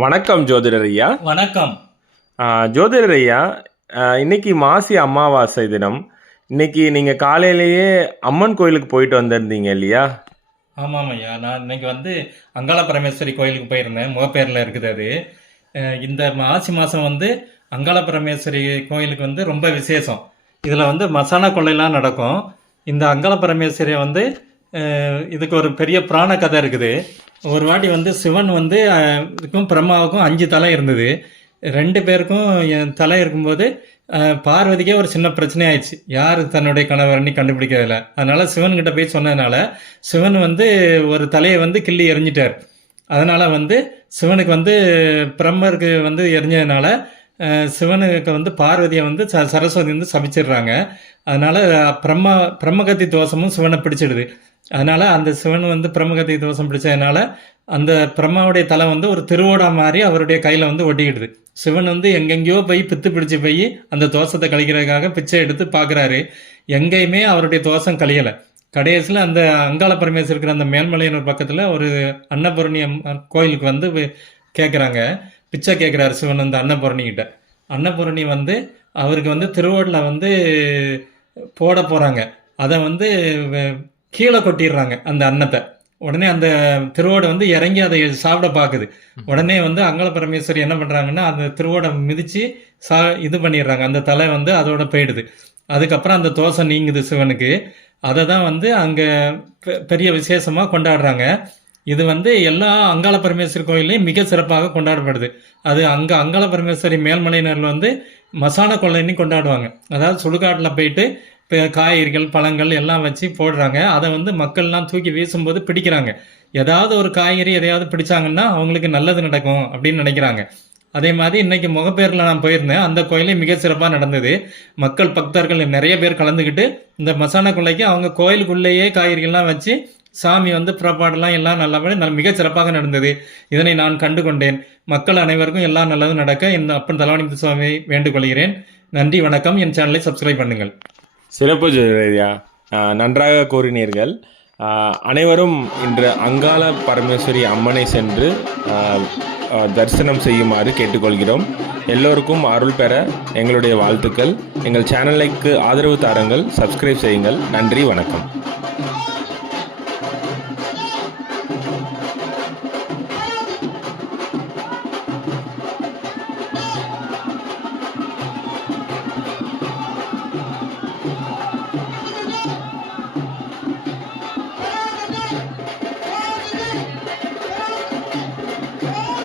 வணக்கம் ஜோதிடர் ஐயா. வணக்கம். ஜோதிடர் ஐயா, இன்னைக்கு மாசி அமாவாசை தினம். இன்னைக்கு நீங்கள் காலையிலேயே அம்மன் கோயிலுக்கு போயிட்டு வந்திருந்தீங்க இல்லையா? ஆமாம் ஐயா, நான் இன்னைக்கு அங்காள பரமேஸ்வரி கோயிலுக்கு போயிருந்தேன். முகப்பேரில் இருக்குது அது. இந்த மாசி மாதம் அங்காள பரமேஸ்வரி கோயிலுக்கு ரொம்ப விசேஷம். இதில் மசானா கொள்ளையெல்லாம் நடக்கும். இந்த அங்காள பரமேஸ்வரி இதுக்கு ஒரு பெரிய புராண கதை இருக்குது. ஒரு வாட்டி சிவன் இதுக்கும் பிரம்மாவுக்கும் 5 தலை இருந்தது. 2 பேருக்கும் தலை இருக்கும்போது பார்வதிக்கே ஒரு சின்ன பிரச்சனை ஆயிடுச்சு. யார் தன்னுடைய கணவர்னு கண்டுபிடிக்கிறதில்ல. அதனால் சிவன்கிட்ட போய் சொன்னதுனால சிவன் ஒரு தலையை கிள்ளி எறிஞ்சிட்டார். அதனால் சிவனுக்கு பிரம்மருக்கு எரிஞ்சதுனால சிவனுக்கு பார்வதியை சரஸ்வதி சபிச்சிடுறாங்க. அதனால் பிரம்மகத்தி தோஷமும் சிவனை பிடிச்சிடுது. அதனால் அந்த சிவன் பிரம்மகத்தி தோஷம் பிடிச்சதுனால அந்த பிரம்மாவுடைய தலை ஒரு திருவோடா மாதிரி அவருடைய கையில் ஒட்டிக்கிடுது. சிவன் எங்கெங்கேயோ போய் பித்து பிடிச்சி போய் அந்த தோஷத்தை கழிக்கிறதுக்காக பிச்சை எடுத்து பார்க்குறாரு. எங்கேயுமே அவருடைய தோஷம் கழியலை. கடைசியில் அந்த அங்காள பரமேஸ்வரி இருக்கிற அந்த மேல்மலையனூர் பக்கத்தில் ஒரு அன்னபூரணி கோயிலுக்கு கேட்குறாங்க. பிச்சை கேட்குறாரு சிவன் அன்னபூரணிக்கிட்ட. அன்னபூரணி அவருக்கு திருவோடில் போட போகிறாங்க. அதை கீழே கொட்டிடுறாங்க அந்த அன்னத்தை. உடனே அந்த திருவோடை இறங்கி அதை சாப்பிட பார்க்குது. உடனே அங்காள பரமேஸ்வரி என்ன பண்ணுறாங்கன்னா அந்த திருவோடை மிதித்து இது பண்ணிடுறாங்க. அந்த தலை அதோட போயிடுது. அதுக்கப்புறம் அந்த தோசை நீங்குது சிவனுக்கு. அதை தான் அங்கே பெரிய விசேஷமாக கொண்டாடுறாங்க. இது எல்லா அங்காள பரமேஸ்வரி கோயிலையும் மிக சிறப்பாக கொண்டாடப்படுது. அது அங்கே அங்காள பரமேஸ்வரி மேல்மலையினரில் மசான கொள்ளைன்னு கொண்டாடுவாங்க. அதாவது சுடுகாட்டில் போயிட்டு காய்கறிகள் பழங்கள் எல்லாம் வச்சு போடுறாங்க. அதை மக்கள்லாம் தூக்கி வீசும்போது பிடிக்கிறாங்க. ஏதாவது ஒரு காய்கறி எதையாவது பிடிச்சாங்கன்னா அவங்களுக்கு நல்லது நடக்கும் அப்படின்னு நினைக்கிறாங்க. அதே மாதிரி இன்னைக்கு முகப்பேரில் நான் போயிருந்தேன். அந்த கோயிலே மிக சிறப்பாக நடந்தது. மக்கள் பக்தர்கள் நிறைய பேர் கலந்துக்கிட்டு இந்த மசானா கொள்ளைக்கு அவங்க கோயிலுக்குள்ளேயே காய்கறிகள்லாம் வச்சு சாமி புறப்பாடெல்லாம் எல்லாம் நல்லபடி மிக சிறப்பாக நடந்தது. இதனை நான் கண்டு கொண்டேன். மக்கள் அனைவருக்கும் எல்லாம் நல்லதும் நடக்க என் அப்பன் தலவாணி சுவாமியை வேண்டுகொள்கிறேன். நன்றி, வணக்கம். என் சேனலை சப்ஸ்கிரைப் பண்ணுங்கள். சிறப்பு ஜோதிடர். நன்றாக கூறினீர்கள். அனைவரும் இன்று அங்காள பரமேஸ்வரி அம்மனை சென்று தரிசனம் செய்யுமாறு கேட்டுக்கொள்கிறோம். எல்லோருக்கும் அருள் பெற எங்களுடைய வாழ்த்துக்கள். எங்கள் சேனலுக்கு ஆதரவு தாருங்கள். சப்ஸ்கிரைப் செய்யுங்கள். நன்றி, வணக்கம்.